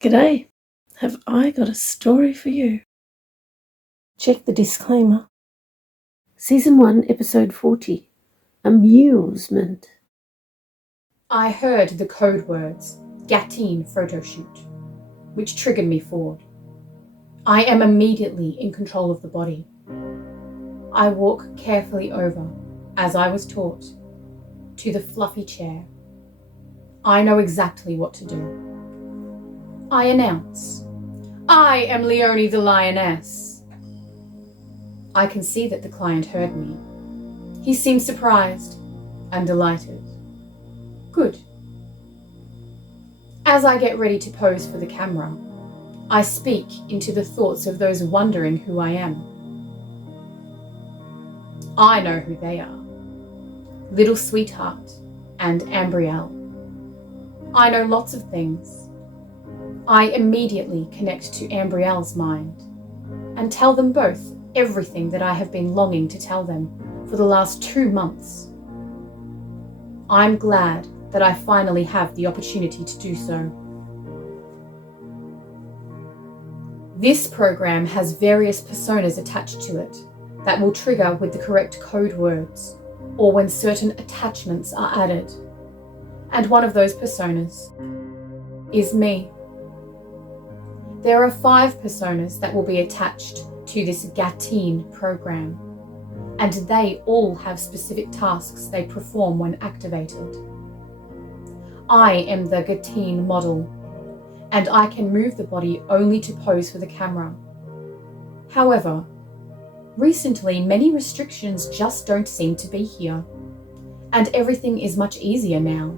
G'day, have I got a story for you? Check the disclaimer. Season 1, Episode 40, A-mew-sement. I heard the code words, Gatine photoshoot, which triggered me forward. I am immediately in control of the body. I walk carefully over, as I was taught, to the fluffy chair. I know exactly what to do. I announce, I am Leonie the lioness. I can see that the client heard me. He seemed surprised and delighted. Good. As I get ready to pose for the camera, I speak into the thoughts of those wondering who I am. I know who they are. Little Sweetheart and Ambrielle. I know lots of things. I immediately connect to Ambrielle's mind and tell them both everything that I have been longing to tell them for the last 2 months. I'm glad that I finally have the opportunity to do so. This program has various personas attached to it that will trigger with the correct code words or when certain attachments are added. And one of those personas is me. There are 5 personas that will be attached to this Gatine program, and they all have specific tasks they perform when activated. I am the Gatine model, and I can move the body only to pose for the camera. However, recently many restrictions just don't seem to be here, and everything is much easier now.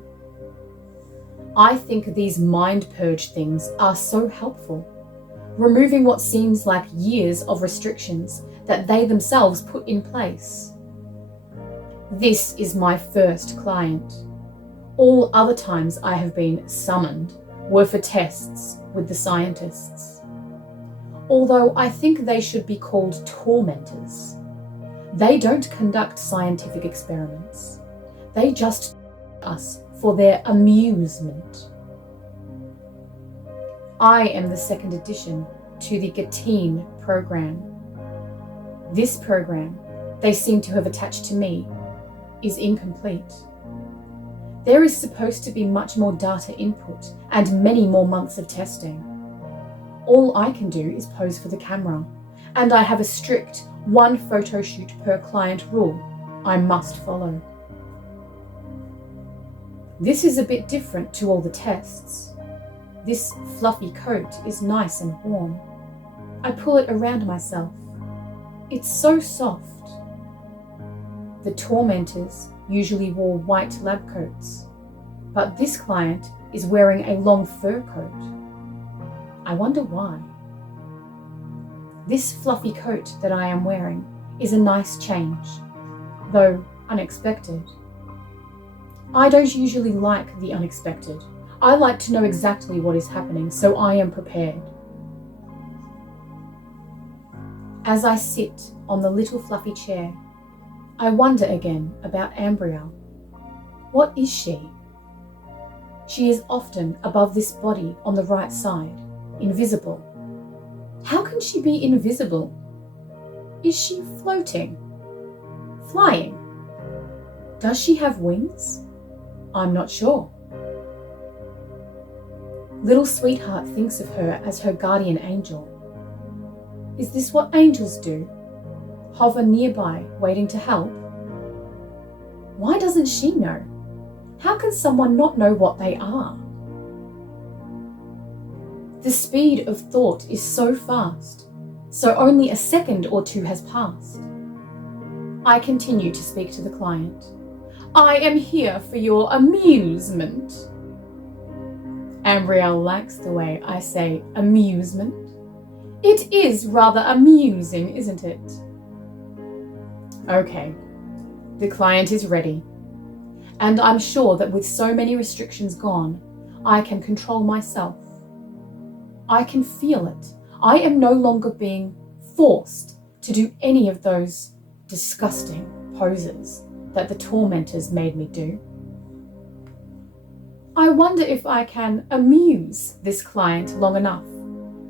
I think these mind purge things are so helpful, removing what seems like years of restrictions that they themselves put in place. This is my first client. All other times I have been summoned were for tests with the scientists. Although I think they should be called tormentors. They don't conduct scientific experiments. They just us for their amusement. I am the second addition to the Gatine program. This program, they seem to have attached to me, is incomplete. There is supposed to be much more data input and many more months of testing. All I can do is pose for the camera, and I have a strict 1 photo shoot per client rule I must follow. This is a bit different to all the tests. This fluffy coat is nice and warm. I pull it around myself. It's so soft. The tormentors usually wore white lab coats, but this client is wearing a long fur coat. I wonder why. This fluffy coat that I am wearing is a nice change, though unexpected. I don't usually like the unexpected. I like to know exactly what is happening, so I am prepared. As I sit on the little fluffy chair, I wonder again about Ambrielle. What is she? She is often above this body on the right side, invisible. How can she be invisible? Is she floating? Flying? Does she have wings? I'm not sure. Little Sweetheart thinks of her as her guardian angel. Is this what angels do? Hover nearby, waiting to help? Why doesn't she know? How can someone not know what they are? The speed of thought is so fast, so only a second or 2 has passed. I continue to speak to the client. I am here for your amusement. Ambrielle likes the way I say amusement. It is rather amusing, isn't it? Okay, the client is ready. And I'm sure that with so many restrictions gone, I can control myself. I can feel it. I am no longer being forced to do any of those disgusting poses that the tormentors made me do. I wonder if I can amuse this client long enough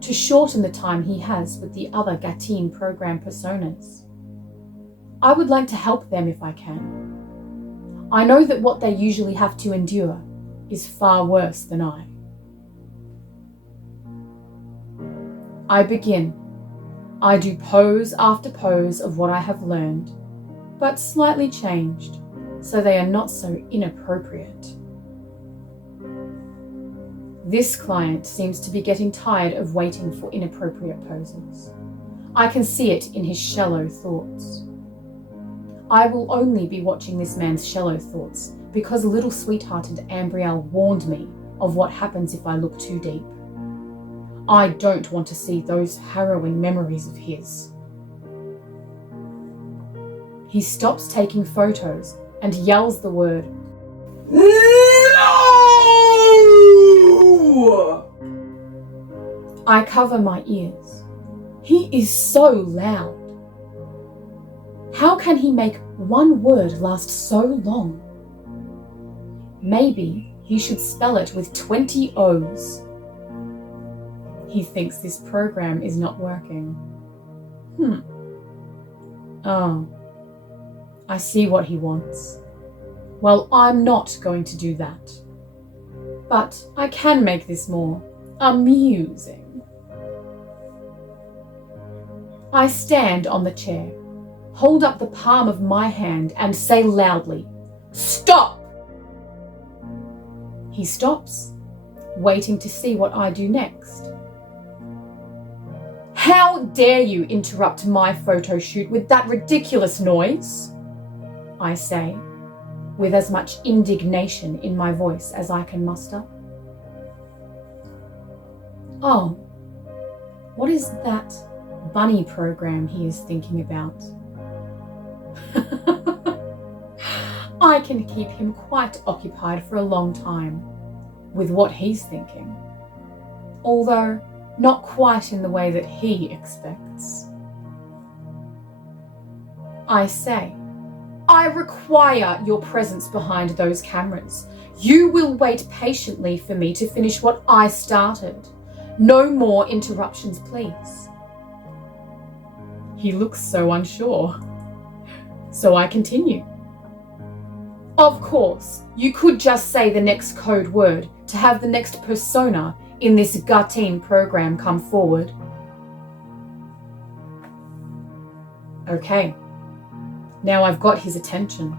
to shorten the time he has with the other Gatine program personas. I would like to help them if I can. I know that what they usually have to endure is far worse than I. I begin. I do pose after pose of what I have learned, but slightly changed, so they are not so inappropriate. This client seems to be getting tired of waiting for inappropriate poses. I can see it in his shallow thoughts. I will only be watching this man's shallow thoughts because Little Sweetheart and Ambrielle warned me of what happens if I look too deep. I don't want to see those harrowing memories of his. He stops taking photos and yells the word, "No!" I cover my ears. He is so loud. How can he make one word last so long? Maybe he should spell it with 20 O's. He thinks this program is not working. Oh, I see what he wants. Well, I'm not going to do that. But I can make this more amusing. I stand on the chair, hold up the palm of my hand and say loudly, "Stop!" He stops, waiting to see what I do next. "How dare you interrupt my photo shoot with that ridiculous noise?" I say, with as much indignation in my voice as I can muster. Oh, what is that bunny program he is thinking about? I can keep him quite occupied for a long time with what he's thinking, although not quite in the way that he expects. I say, "I require your presence behind those cameras. You will wait patiently for me to finish what I started. No more interruptions, please." He looks so unsure, so I continue. "Of course, you could just say the next code word to have the next persona in this Gatine program come forward." Okay, now I've got his attention.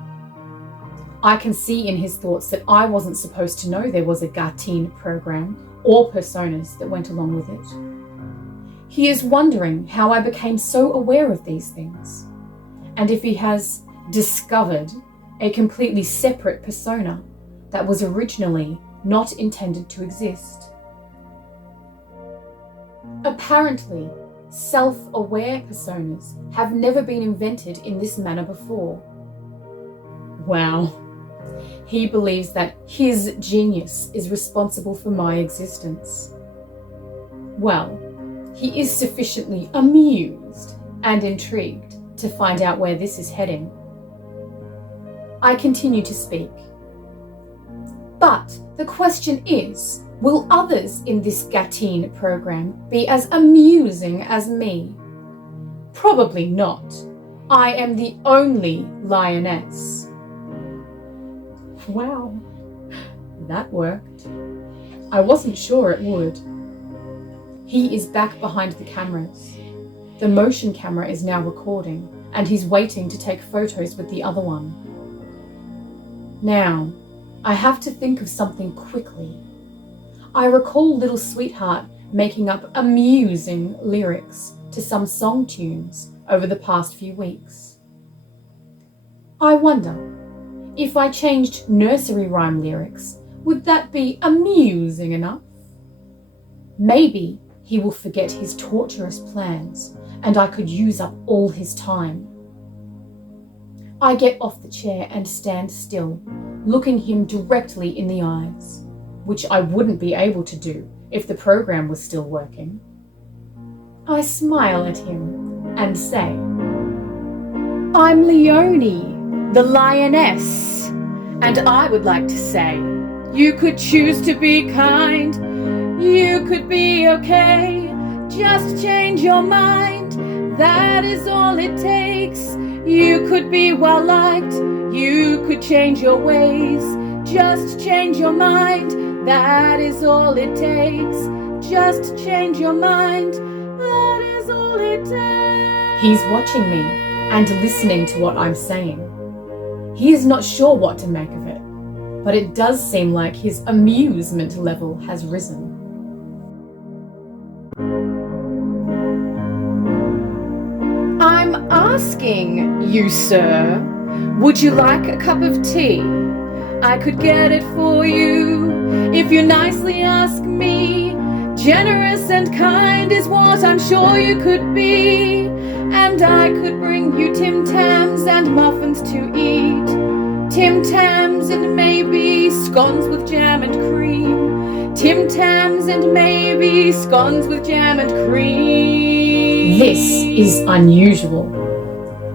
I can see in his thoughts that I wasn't supposed to know there was a Gatine program or personas that went along with it. He is wondering how I became so aware of these things, and if he has discovered a completely separate persona that was originally not intended to exist. Apparently, self-aware personas have never been invented in this manner before. Wow. He believes that his genius is responsible for my existence. Well, he is sufficiently amused and intrigued to find out where this is heading. I continue to speak. But the question is, will others in this Gatine program be as amusing as me? Probably not. I am the only lioness. Wow, that worked. I wasn't sure it would. He is back behind the cameras. The motion camera is now recording, and he's waiting to take photos with the other one. Now, I have to think of something quickly. I recall Little Sweetheart making up amusing lyrics to some song tunes over the past few weeks. I wonder, if I changed nursery rhyme lyrics, would that be amusing enough? Maybe he will forget his torturous plans, and I could use up all his time. I get off the chair and stand still, looking him directly in the eyes, which I wouldn't be able to do if the program was still working. I smile at him and say, "I'm Leonie, the lioness, and I would like to say, You could choose to be kind. You could be okay. Just change your mind. That is all it takes. You could be well liked. You could change your ways. Just change your mind. That is all it takes. Just change your mind. That is all it takes. He's watching me and listening to what I'm saying. He is not sure what to make of it, but it does seem like his amusement level has risen. I'm asking you, sir, would you like a cup of tea? I could get it for you if you nicely ask me. Generous and kind is what I'm sure you could be, and I could bring you Tim Tams and muffins to eat. Tim Tams and maybe scones with jam and cream. Tim Tams and maybe scones with jam and cream. This is unusual.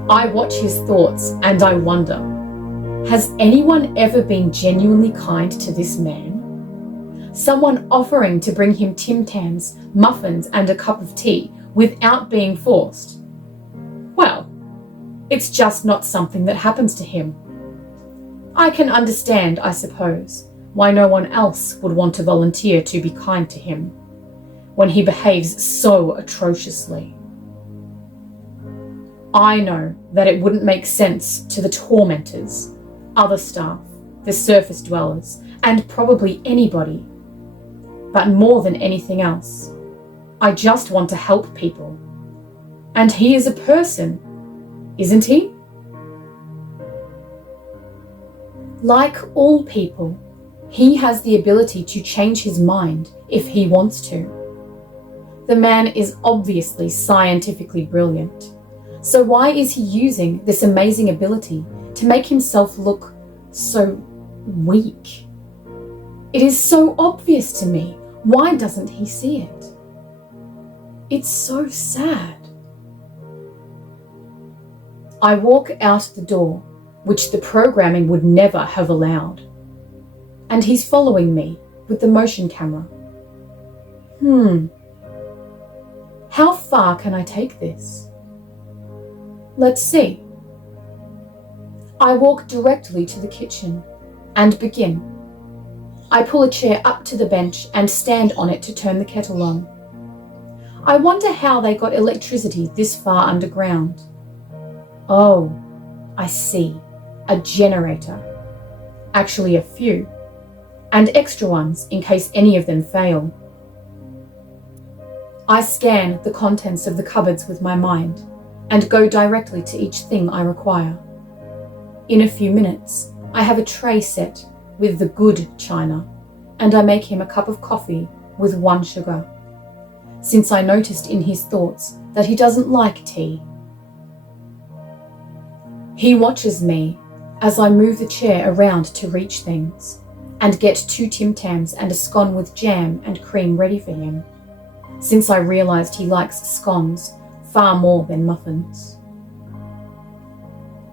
I watch his thoughts and I wonder, has anyone ever been genuinely kind to this man? Someone offering to bring him Tim Tams, muffins and a cup of tea without being forced? Well, it's just not something that happens to him. I can understand, I suppose, why no one else would want to volunteer to be kind to him when he behaves so atrociously. I know that it wouldn't make sense to the tormentors, other staff, the surface dwellers, and probably anybody. But more than anything else, I just want to help people. And he is a person, isn't he? Like all people, he has the ability to change his mind if he wants to. The man is obviously scientifically brilliant. So why is he using this amazing ability to make himself look so weak? It is so obvious to me. Why doesn't he see it? It's so sad. I walk out the door, which the programming would never have allowed. And he's following me with the motion camera. How far can I take this? Let's see. I walk directly to the kitchen and begin. I pull a chair up to the bench and stand on it to turn the kettle on. I wonder how they got electricity this far underground. Oh, I see. A generator. Actually a few. And extra ones in case any of them fail. I scan the contents of the cupboards with my mind and go directly to each thing I require. In a few minutes, I have a tray set with the good china, and I make him a cup of coffee with 1 sugar, since I noticed in his thoughts that he doesn't like tea. He watches me as I move the chair around to reach things, and get 2 Tim Tams and a scone with jam and cream ready for him, since I realised he likes scones far more than muffins.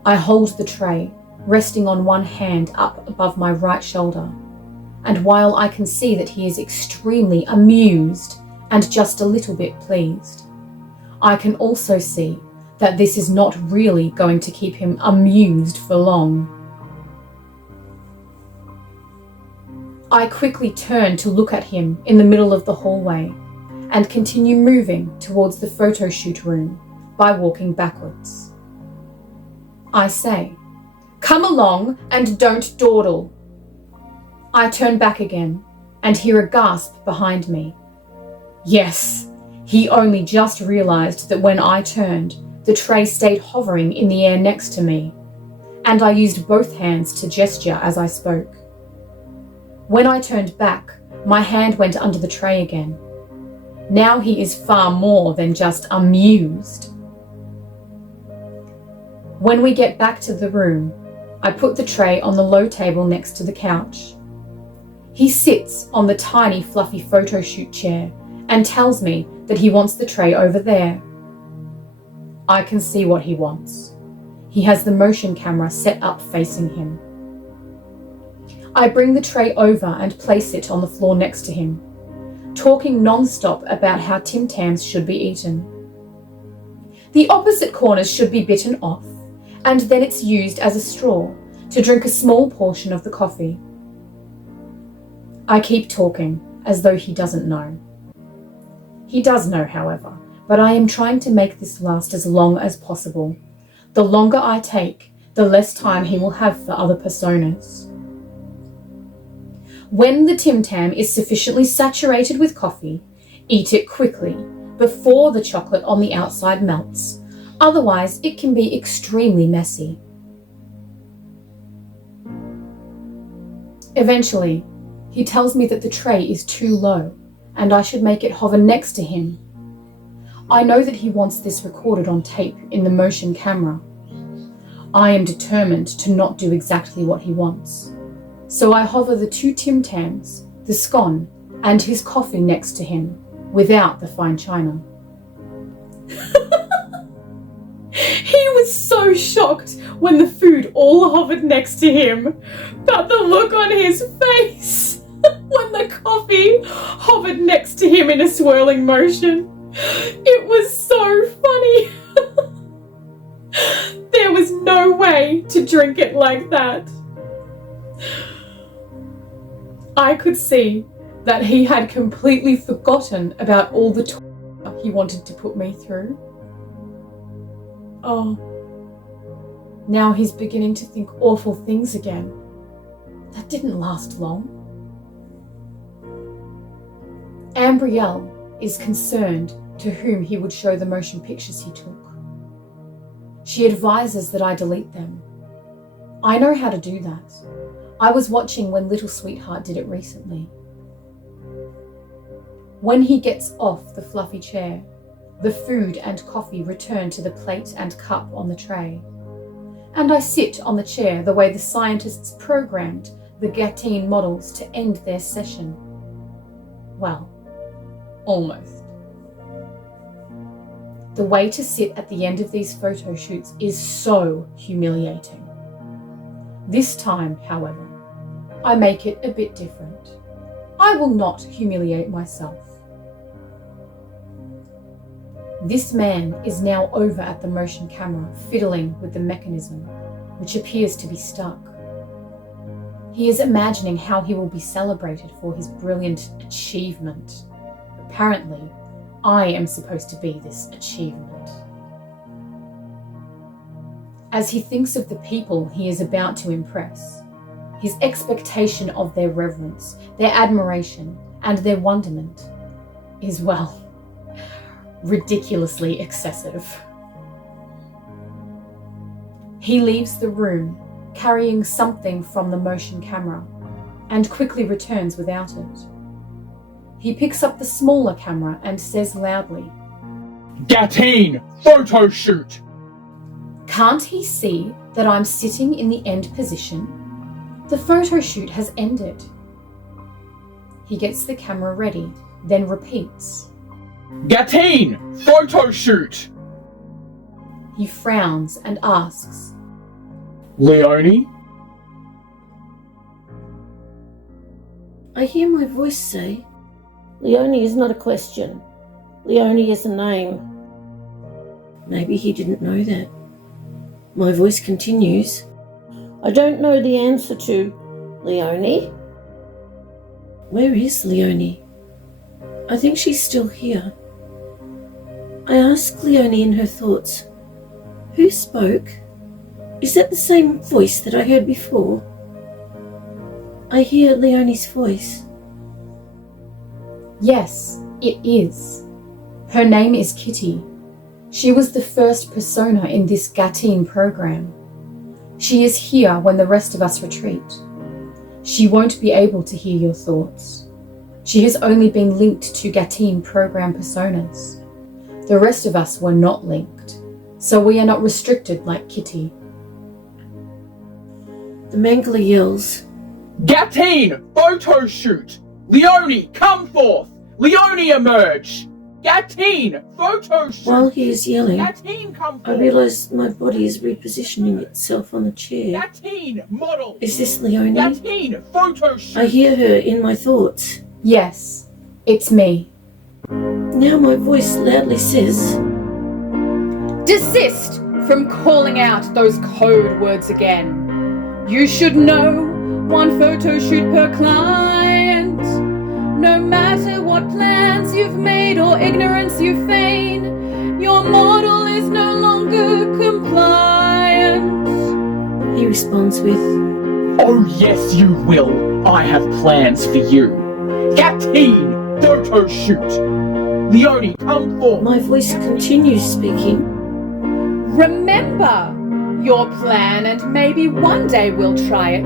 I hold the tray, resting on one hand up above my right shoulder, and while I can see that he is extremely amused and just a little bit pleased, I can also see that this is not really going to keep him amused for long. I quickly turn to look at him in the middle of the hallway and continue moving towards the photo shoot room by walking backwards. I say, "Come along and don't dawdle." I turn back again and hear a gasp behind me. Yes, he only just realised that when I turned, the tray stayed hovering in the air next to me, and I used both hands to gesture as I spoke. When I turned back, my hand went under the tray again. Now he is far more than just amused. When we get back to the room, I put the tray on the low table next to the couch. He sits on the tiny fluffy photo shoot chair and tells me that he wants the tray over there. I can see what he wants. He has the motion camera set up facing him. I bring the tray over and place it on the floor next to him, talking non-stop about how Tim Tams should be eaten. The opposite corners should be bitten off, and then it's used as a straw to drink a small portion of the coffee. I keep talking, as though he doesn't know. He does know, however, but I am trying to make this last as long as possible. The longer I take, the less time he will have for other personas. When the Tim Tam is sufficiently saturated with coffee, eat it quickly, before the chocolate on the outside melts. Otherwise, it can be extremely messy. Eventually, he tells me that the tray is too low, and I should make it hover next to him. I know that he wants this recorded on tape in the motion camera. I am determined to not do exactly what he wants. So I hover the 2 Tim Tams, the scone, and his coffee next to him, without the fine china. He was so shocked when the food all hovered next to him, but the look on his face when the coffee hovered next to him in a swirling motion, it was so funny. There was no way to drink it like that. I could see that he had completely forgotten about all the torture he wanted to put me through. Oh, now he's beginning to think awful things again. That didn't last long. Ambrielle is concerned to whom he would show the motion pictures he took. She advises that I delete them. I know how to do that. I was watching when Little Sweetheart did it recently. When he gets off the fluffy chair, the food and coffee return to the plate and cup on the tray, and I sit on the chair the way the scientists programmed the Gatine models to end their session. Well, almost. The way to sit at the end of these photo shoots is so humiliating. This time, however, I make it a bit different. I will not humiliate myself. This man is now over at the motion camera, fiddling with the mechanism, which appears to be stuck. He is imagining how he will be celebrated for his brilliant achievement. Apparently, I am supposed to be this achievement. As he thinks of the people he is about to impress, his expectation of their reverence, their admiration, and their wonderment is, well, ridiculously excessive. He leaves the room, carrying something from the motion camera, and quickly returns without it. He picks up the smaller camera and says loudly, "Gatine, photo shoot!" Can't he see that I'm sitting in the end position? The photo shoot has ended. He gets the camera ready, then repeats, "Gatine, photo shoot!" He frowns and asks, "Leonie?" I hear my voice say, Leonie is not a question. Leonie is a name. Maybe he didn't know that. My voice continues. I don't know the answer to Leonie. Where is Leonie? I think she's still here. I ask Leonie in her thoughts, who spoke? Is that the same voice that I heard before? I hear Leonie's voice. yes, it is. Her name is Kitty. She was the first persona in this Gatine program. She is here when the rest of us retreat. She won't be able to hear your thoughts. She has only been linked to Gatine program personas. The rest of us were not linked, so we are not restricted like Kitty. The Mangler yells, "Gatine, photo shoot! Leonie, come forth! Leonie, emerge!" Gatine! Photo shoot! While he is yelling, Gatine, come I forward! realise my body is repositioning itself on the chair. Gatine, model! Is this Leonie? Gatine, photo shoot! I hear her in my thoughts. Yes, it's me. Now my voice loudly says, Desist from calling out those code words again. You should know, one photo shoot per client. No matter what plans you've made or ignorance you feign, your model is no longer compliant. He responds with, Oh yes you will, I have plans for you. Gatine, photo shoot! Leonie, come forward! my voice continues speaking. Remember your plan and maybe one day we'll try it,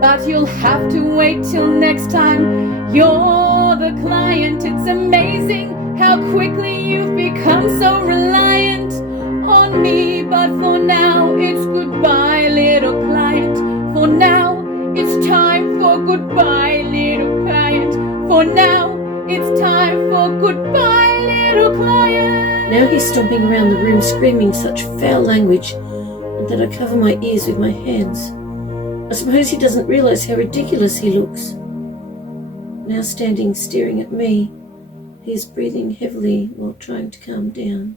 but you'll have to wait till next time you're the client. It's amazing how quickly you've become so reliant on me, but for now it's goodbye, little client. For now it's time for goodbye, little client. For now it's time for goodbye, little client. Now he's stomping around the room screaming such foul language that I cover my ears with my hands. I suppose he doesn't realise how ridiculous he looks. Now standing staring at me, he is breathing heavily while trying to calm down.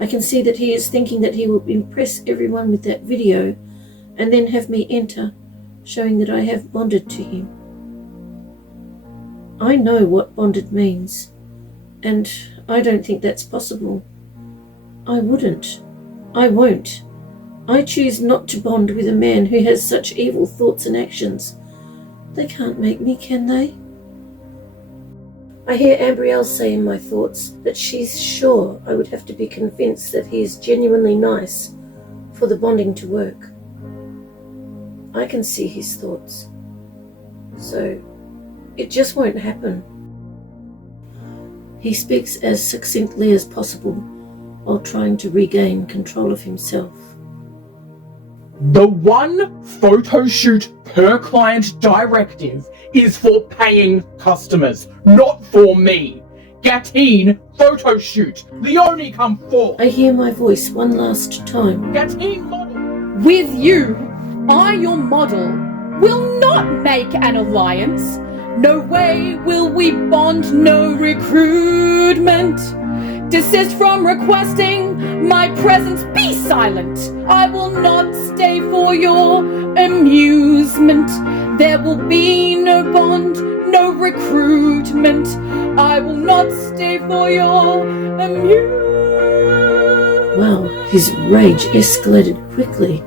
I can see that he is thinking that he will impress everyone with that video and then have me enter, showing that I have bonded to him. I know what bonded means, and I don't think that's possible. I wouldn't. I won't. I choose not to bond with a man who has such evil thoughts and actions. They can't make me, can they? I hear Ambrielle say in my thoughts that she's sure I would have to be convinced that he is genuinely nice for the bonding to work. I can see his thoughts. So it just won't happen. He speaks as succinctly as possible while trying to regain control of himself. The one photo shoot per client directive is for paying customers, not for me. Gatine, photo shoot. Leonie, come forward. I hear my voice one last time. Gatine, model. With you, I, your model, will not make an alliance. No way will we bond, no recruitment. Desist from requesting my presence, be silent. I will not stay for your amusement. There will be no bond, no recruitment. I will not stay for your amusement. Wow, his rage escalated quickly.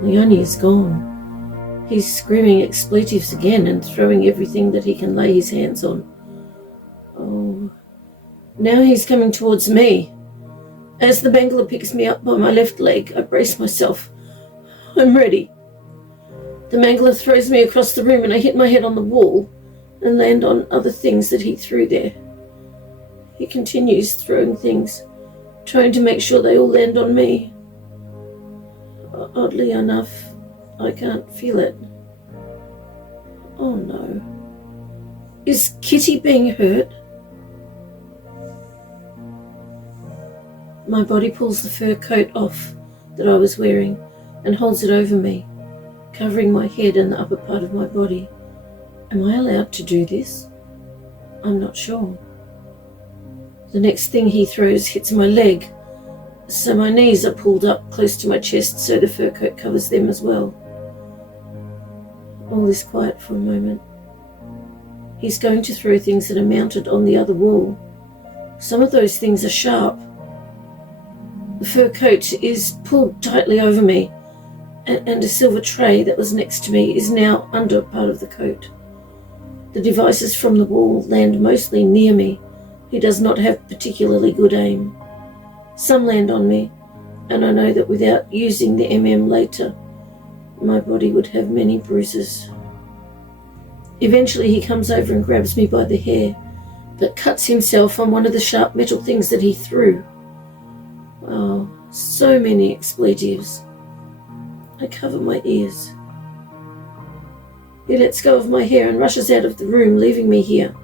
Leonie is gone. He's screaming expletives again and throwing everything that he can lay his hands on. Oh, now he's coming towards me. As the Mangler picks me up by my left leg, I brace myself. I'm ready. The Mangler throws me across the room and I hit my head on the wall and land on other things that he threw there. He continues throwing things, trying to make sure they all land on me. Oddly enough, I can't feel it. Oh no. Is Kitty being hurt? My body pulls the fur coat off that I was wearing and holds it over me, covering my head and the upper part of my body. Am I allowed to do this? I'm not sure. The next thing he throws hits my leg, so my knees are pulled up close to my chest so the fur coat covers them as well. All is quiet for a moment. He's going to throw things that are mounted on the other wall. Some of those things are sharp. The fur coat is pulled tightly over me, and a silver tray that was next to me is now under part of the coat. The devices from the wall land mostly near me. He does not have particularly good aim. Some land on me, and I know that without using the later, my body would have many bruises. Eventually he comes over and grabs me by the hair, but cuts himself on one of the sharp metal things that he threw. Wow, so many expletives. I cover my ears. He lets go of my hair and rushes out of the room, leaving me here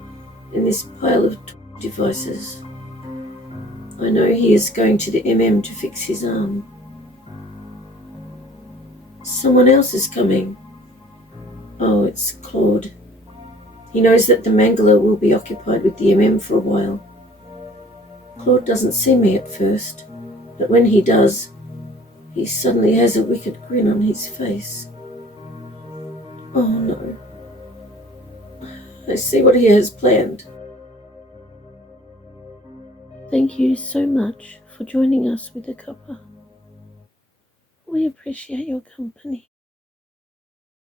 in this pile of devices. I know he is going to the MM to fix his arm. Someone else is coming. Oh, it's Claude. He knows that the Mangler will be occupied with the MM for a while. Claude doesn't see me at first, but when he does, he suddenly has a wicked grin on his face. Oh no. I see what he has planned. Thank you so much for joining us with a cuppa. We appreciate your company.